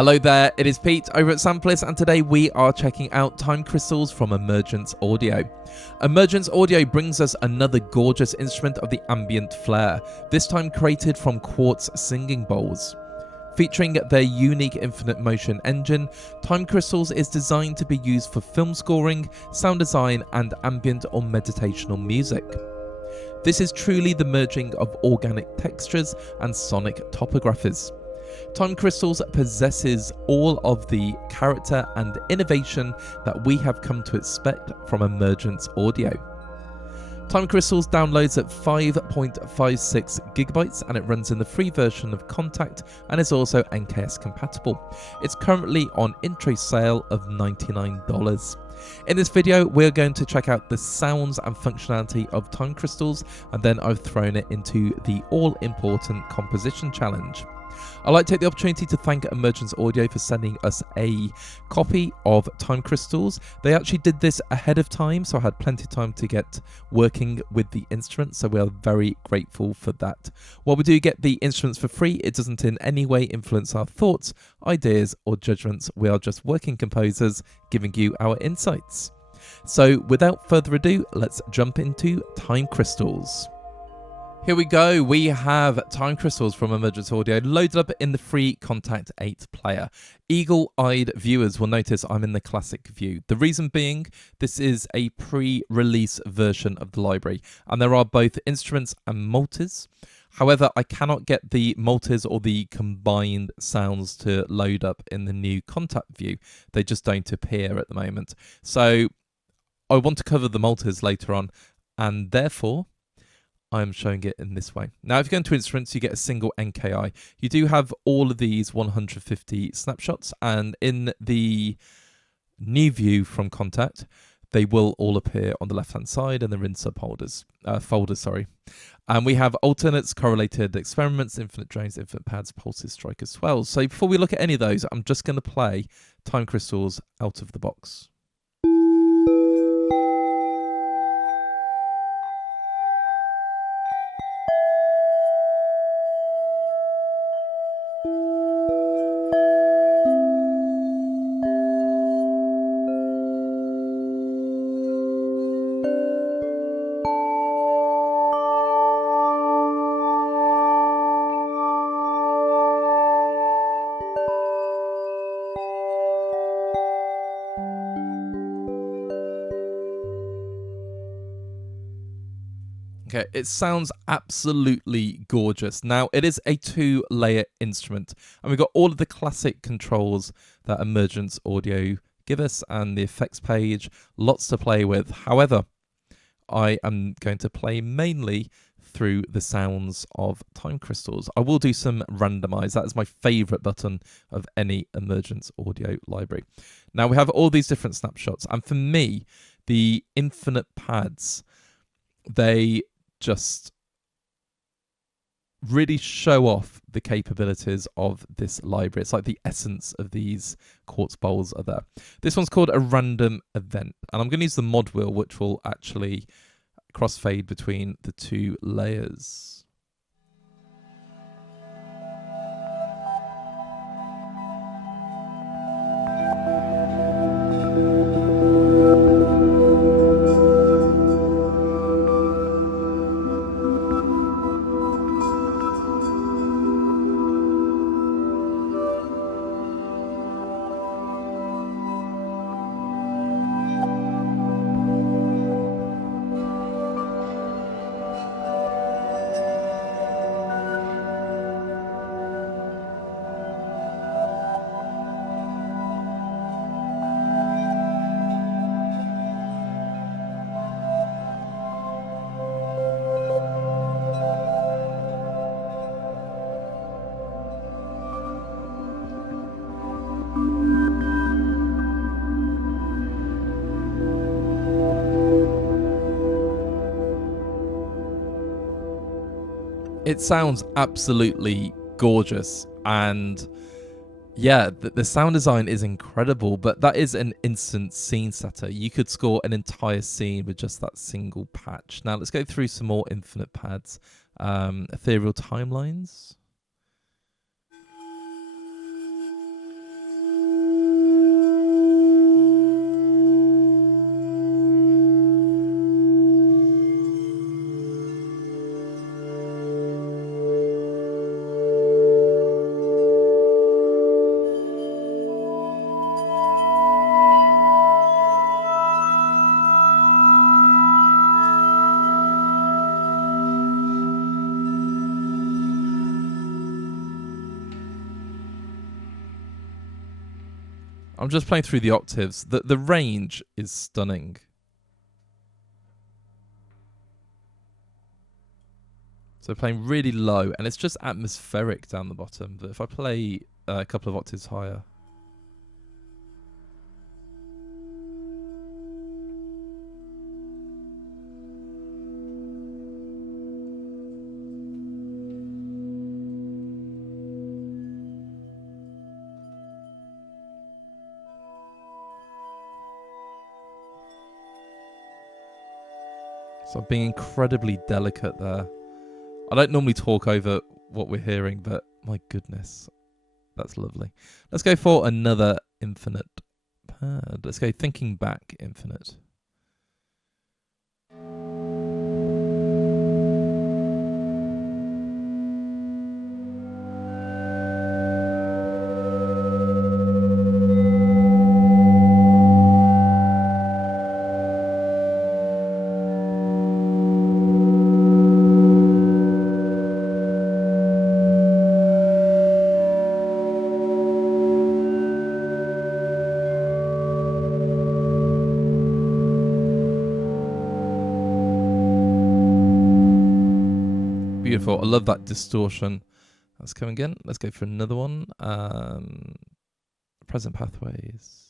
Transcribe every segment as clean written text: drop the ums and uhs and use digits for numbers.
Hello there, it is Pete over at Samplist, and today we are checking out time crystals from Emergence Audio. Emergence Audio brings us another gorgeous instrument of the ambient flair, this time created from quartz singing bowls. Featuring their unique infinite motion engine, Time Crystals is designed to be used for film scoring, sound design, and ambient or meditational music. This is truly the merging of organic textures and sonic topographies. Time Crystals possesses all of the character and innovation that we have come to expect from Emergence Audio. Time Crystals downloads at 5.56 gigabytes and it runs in the free version of Contact and is also NKS compatible. It's currently on intro sale of $99. In this video, we're going to check out the sounds and functionality of Time Crystals, and then I've thrown it into the all-important composition challenge. I'd like to take the opportunity to thank Emergence Audio for sending us a copy of Time Crystals. They actually did this ahead of time, so I had plenty of time to get working with the instruments, so we are very grateful for that. While we do get the instruments for free, it doesn't in any way influence our thoughts, ideas, or judgments. We are just working composers giving you our insights. So without further ado, let's jump into Time Crystals. Here we go, we have Time Crystals from Emergence Audio loaded up in the free Contact 8 player. Eagle-eyed viewers will notice I'm in the classic view. The reason being, this is a pre-release version of the library, and there are both instruments and multis. However, I cannot get the multis or the combined sounds to load up in the new Contact view. They just don't appear at the moment. So I want to cover the multis later on, and therefore I'm showing it in this way. Now, if you go into instruments, you get a single NKI. You do have all of these 150 snapshots, and in the new view from Contact, they will all appear on the left-hand side, and they're in folders. And we have alternates, correlated experiments, infinite drains, infinite pads, pulses, strikers, swells. So before we look at any of those, I'm just going to play Time Crystals out of the box. Okay, it sounds absolutely gorgeous. Now, it is a 2-layer instrument, and we've got all of the classic controls that Emergence Audio give us, and the effects page, lots to play with. However, I am going to play mainly through the sounds of Time Crystals. I will do some randomize. That is my favorite button of any Emergence Audio library. Now, we have all these different snapshots, and for me, the infinite pads, they just really show off the capabilities of this library. It's like the essence of these quartz bowls are there. This one's called a random event, and I'm going to use the mod wheel, which will actually crossfade between the 2 layers. It sounds absolutely gorgeous, and yeah, the sound design is incredible, but that is an instant scene setter. You could score an entire scene with just that single patch. Now let's go through some more infinite pads. Ethereal timelines. I'm just playing through the octaves. The range is stunning. So playing really low, and it's just atmospheric down the bottom. But if I play a couple of octaves higher. So I'm being incredibly delicate there. I don't normally talk over what we're hearing, but my goodness, that's lovely. Let's go for another infinite pad. Let's go thinking back infinite. Beautiful. I love that distortion. Let's come again. Let's go for another one. Present pathways.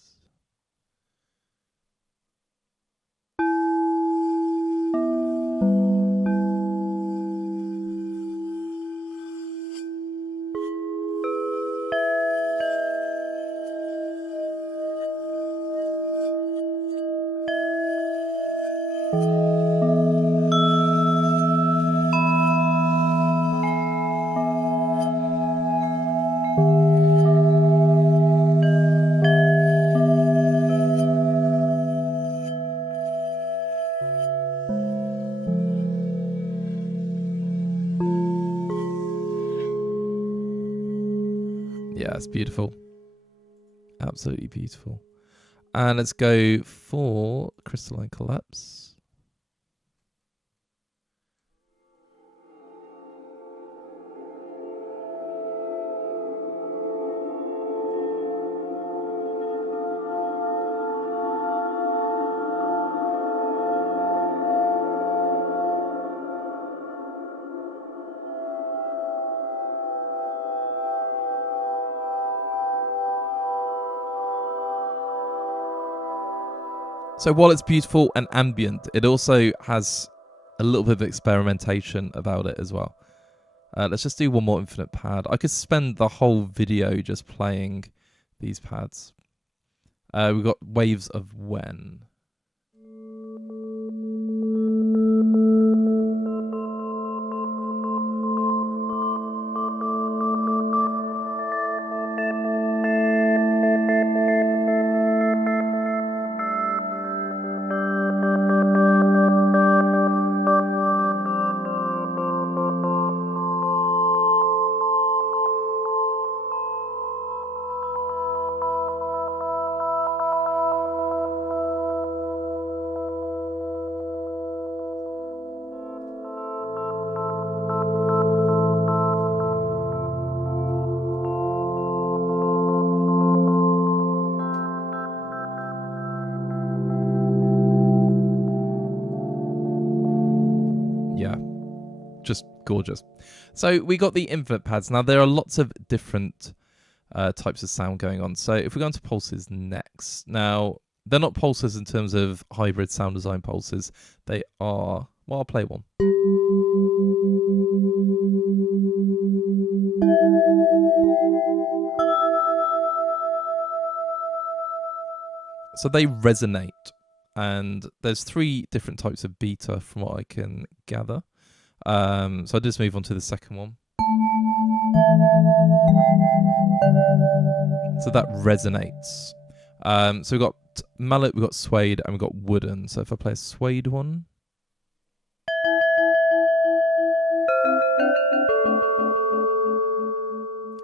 Yeah, it's beautiful. Absolutely beautiful. And let's go for crystalline collapse. So while it's beautiful and ambient, it also has a little bit of experimentation about it as well. Let's just do one more infinite pad. I could spend the whole video just playing these pads. We've got waves of when. Yeah, just gorgeous. So we got the infinite pads. Now there are lots of different types of sound going on. So if we go into pulses next, now they're not pulses in terms of hybrid sound design pulses. They are, well, I'll play one. So they resonate, and there's 3 different types of beta from what I can gather. So I'll just move on to the second one. So that resonates. So we've got mallet, we've got suede, and we've got wooden. So if I play a suede one.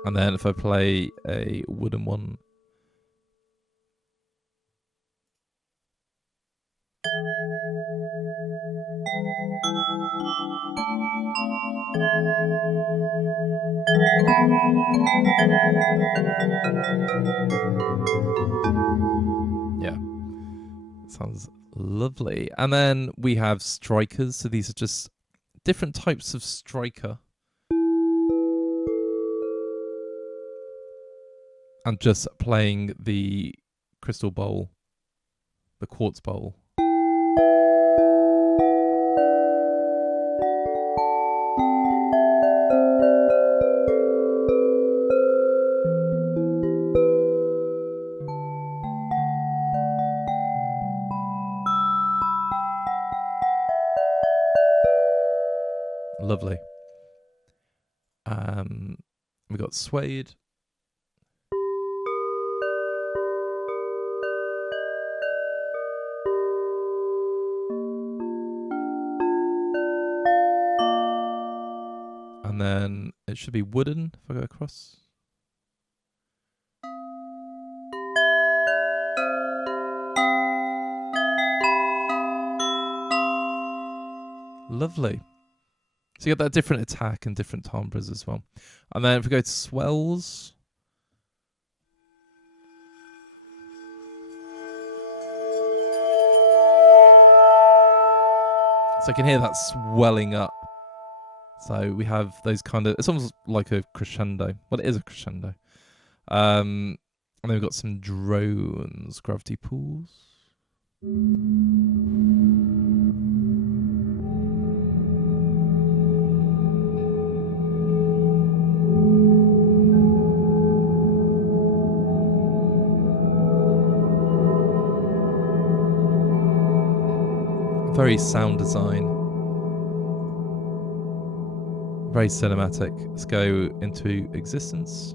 And then if I play a wooden one. Lovely. And then we have strikers. So these are just different types of striker. And just playing the crystal bowl, the quartz bowl. Lovely. We got suede. And then it should be wooden if I go across. Lovely. So you get that different attack and different timbres as well. And then if we go to swells. So I can hear that swelling up. So we have those kind of, it's almost like a crescendo. Well, it is a crescendo. And then we've got some drones, gravity pools. Very sound design. Very cinematic. Let's go into existence.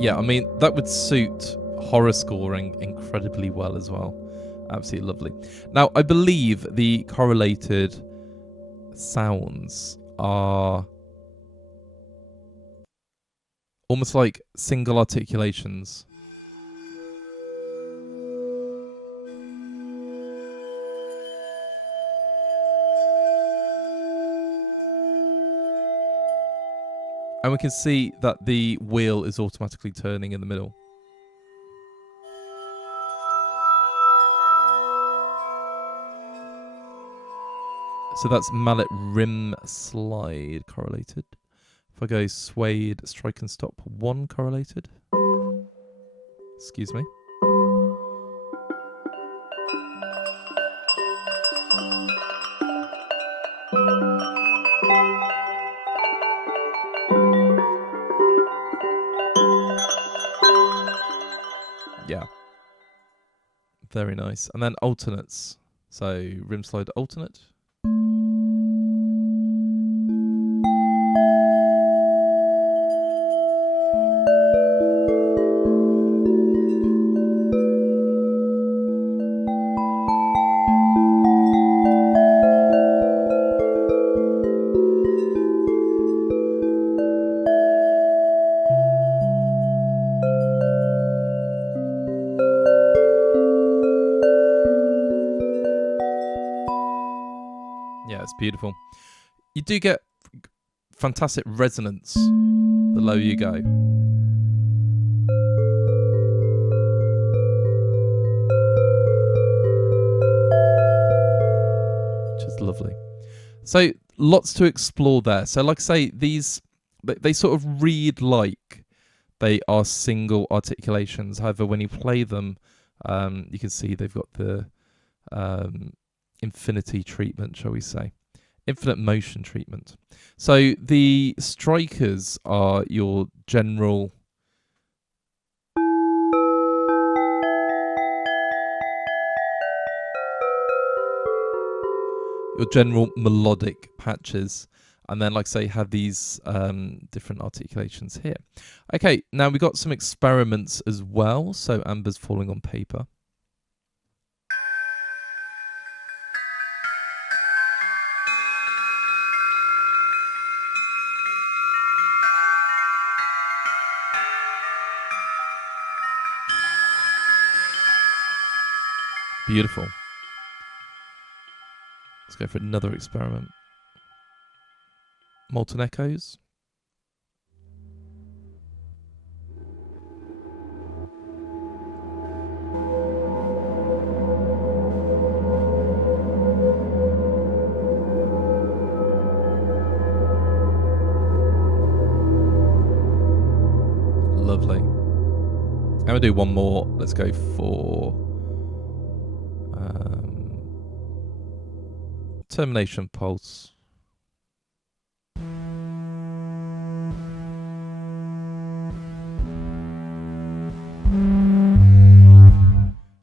Yeah, I mean, that would suit horror scoring incredibly well as well. Absolutely lovely. Now, I believe the correlated sounds are almost like single articulations. And we can see that the wheel is automatically turning in the middle. So that's mallet rim slide correlated. If I go suede, strike and stop, 1 correlated. Excuse me. Yeah. Very nice. And then alternates. So rim slide alternate. Yeah, it's beautiful. You do get fantastic resonance the lower you go. Which is lovely. So lots to explore there. So like I say, these, they sort of read like they are single articulations. However, when you play them, you can see they've got the infinity treatment, shall we say. Infinite motion treatment. So the strikers are your general melodic patches, and then like I say have these different articulations here. Okay, now we got some experiments as well. So Amber's falling on paper. Beautiful. Let's go for another experiment. Molten echoes. Lovely. I'm going to do one more. Let's go for termination pulse.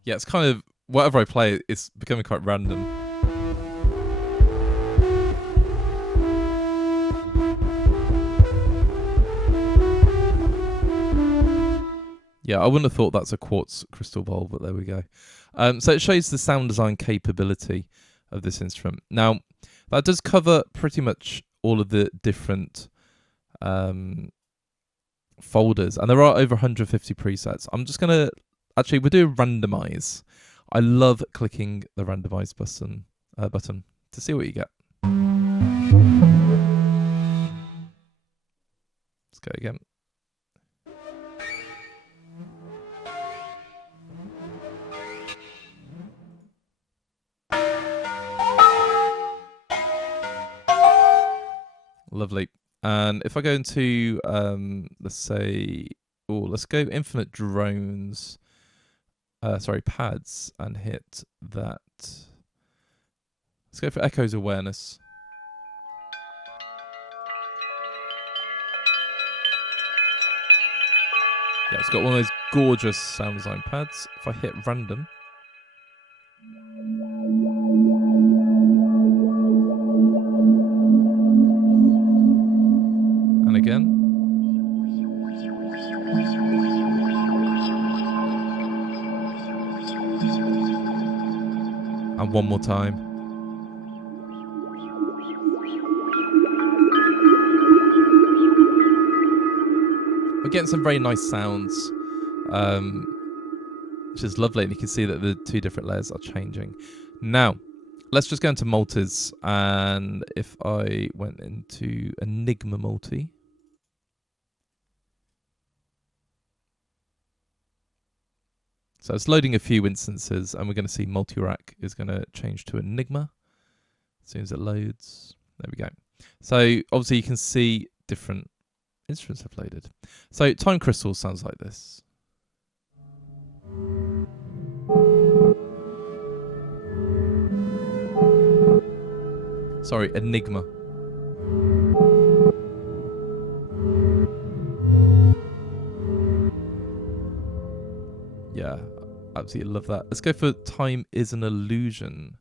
Yeah, it's kind of, whatever I play, it's becoming quite random. Yeah, I wouldn't have thought that's a quartz crystal bowl, but there we go. So it shows the sound design capability of this instrument. Now, that does cover pretty much all of the different folders, and there are over 150 presets. I'm just going to, actually, we'll do a randomize. I love clicking the randomize button to see what you get. Let's go again. Lovely. And if I go into, let's say, let's go infinite drones, pads, and hit that. Let's go for echoes awareness. Yeah, it's got one of those gorgeous sound design pads. If I hit random. And again. And one more time. We're getting some very nice sounds, which is lovely. And you can see that the two different layers are changing. Now, let's just go into multis. And if I went into Enigma multi. So it's loading a few instances, and we're going to see multi-rack is going to change to Enigma as soon as it loads. There we go. So obviously you can see different instruments have loaded. So time crystal sounds like this. Sorry, Enigma. Yeah, absolutely love that. Let's go for Time is an Illusion.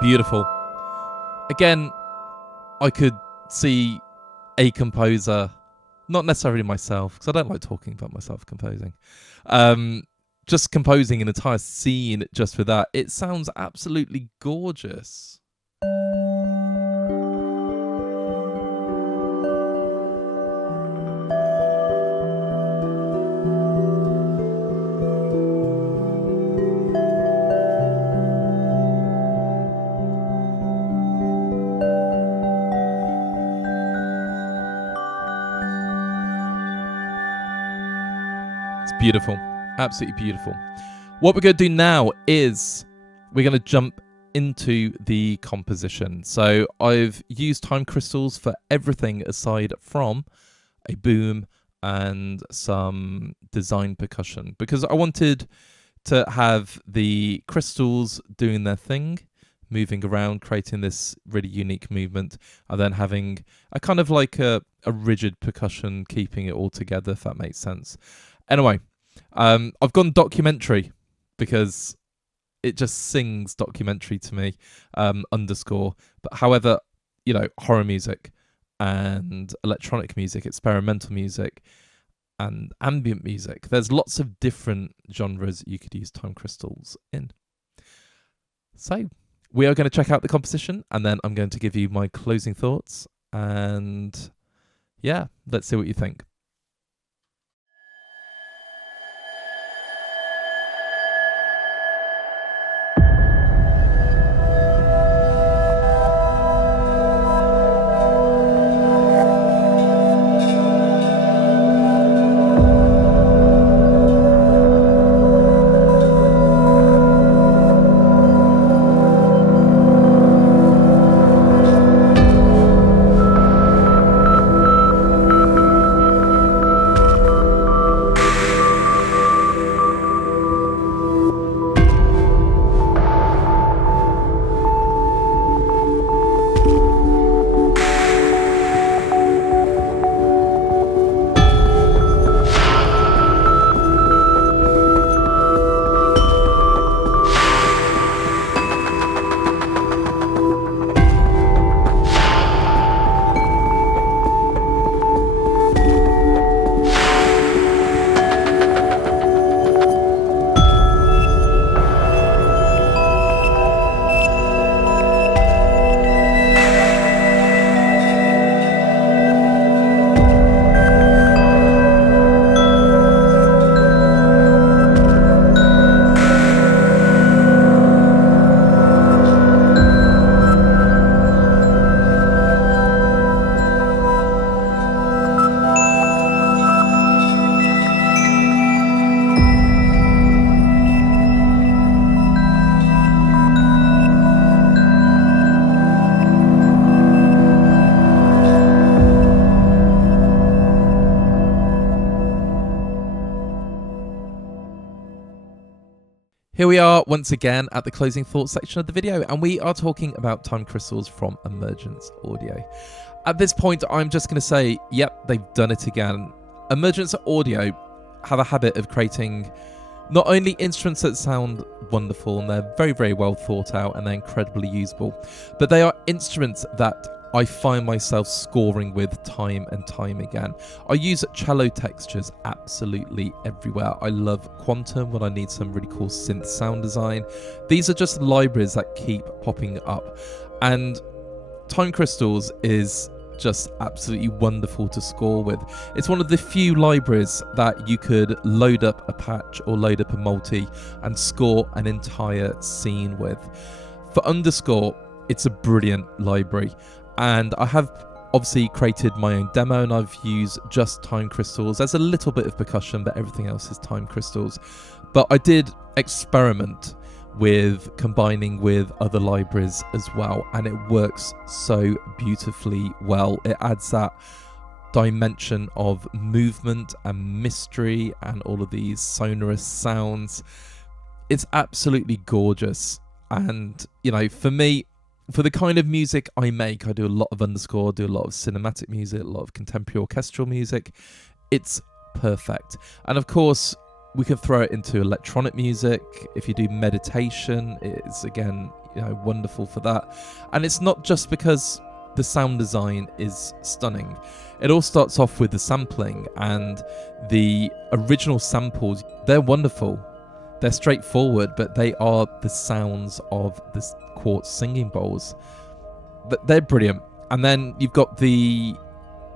Beautiful. Again, I could see a composer, not necessarily myself, because I don't like talking about myself composing, just composing an entire scene just for that. It sounds absolutely gorgeous. Beautiful. Absolutely beautiful. What we're going to do now is we're going to jump into the composition. So I've used time crystals for everything aside from a boom and some design percussion, because I wanted to have the crystals doing their thing, moving around, creating this really unique movement, and then having a kind of like a rigid percussion keeping it all together, if that makes sense. Anyway, I've gone documentary because it just sings documentary to me, underscore. But however, you know, horror music and electronic music, experimental music, and ambient music. There's lots of different genres you could use time crystals in. So we are going to check out the composition, and then I'm going to give you my closing thoughts. And yeah, let's see what you think. Here we are once again at the closing thoughts section of the video, and we are talking about time crystals from Emergence Audio. At this point, I'm just going to say, yep, they've done it again. Emergence Audio have a habit of creating not only instruments that sound wonderful and they're very, very well thought out and they're incredibly usable, but they are instruments that I find myself scoring with time and time again. I use cello textures absolutely everywhere. I love Quantum when I need some really cool synth sound design. These are just libraries that keep popping up. And time crystals is just absolutely wonderful to score with. It's one of the few libraries that you could load up a patch or load up a multi and score an entire scene with. For underscore, it's a brilliant library. And I have obviously created my own demo, and I've used just time crystals. There's a little bit of percussion, but everything else is time crystals. But I did experiment with combining with other libraries as well, and it works so beautifully well. It adds that dimension of movement and mystery and all of these sonorous sounds. It's absolutely gorgeous. And, you know, for me, for the kind of music I make, I do a lot of underscore, do a lot of cinematic music, a lot of contemporary orchestral music. It's perfect. And of course, we can throw it into electronic music. If you do meditation, it's again, you know, wonderful for that. And it's not just because the sound design is stunning. It all starts off with the sampling, and the original samples, they're wonderful. They're straightforward, but they are the sounds of the quartz singing bowls. They're brilliant. And then you've got the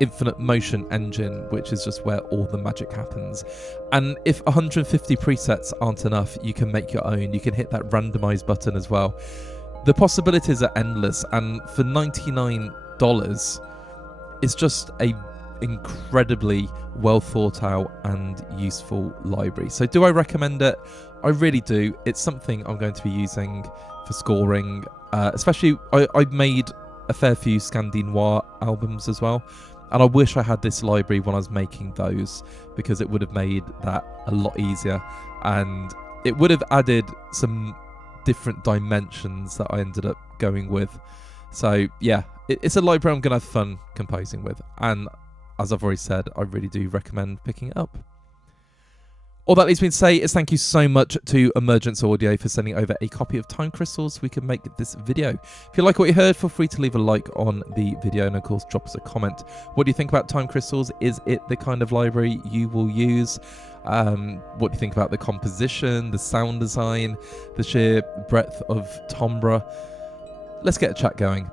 infinite motion engine, which is just where all the magic happens. And if 150 presets aren't enough, you can make your own. You can hit that randomize button as well. The possibilities are endless, and for $99, it's just a incredibly well thought out and useful library. So do I recommend it? I really do. It's something I'm going to be using for scoring, especially I've made a fair few Scandinois albums as well, and I wish I had this library when I was making those, because it would have made that a lot easier, and it would have added some different dimensions that I ended up going with. So yeah, it's a library I'm going to have fun composing with, and as I've already said, I really do recommend picking it up. All that leaves me to say is thank you so much to Emergence Audio for sending over a copy of Time Crystals so we can make this video. If you like what you heard, feel free to leave a like on the video, and of course drop us a comment. What do you think about Time Crystals? Is it the kind of library you will use? What do you think about the composition, the sound design, the sheer breadth of timbre? Let's get a chat going.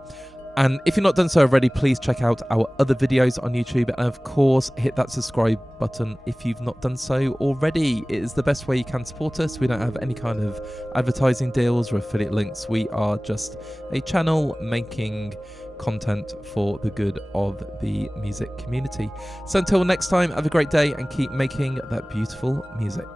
And if you've not done so already, please check out our other videos on YouTube, and of course hit that subscribe button if you've not done so already. It is the best way you can support us. We don't have any kind of advertising deals or affiliate links. We are just a channel making content for the good of the music community. So until next time, have a great day and keep making that beautiful music.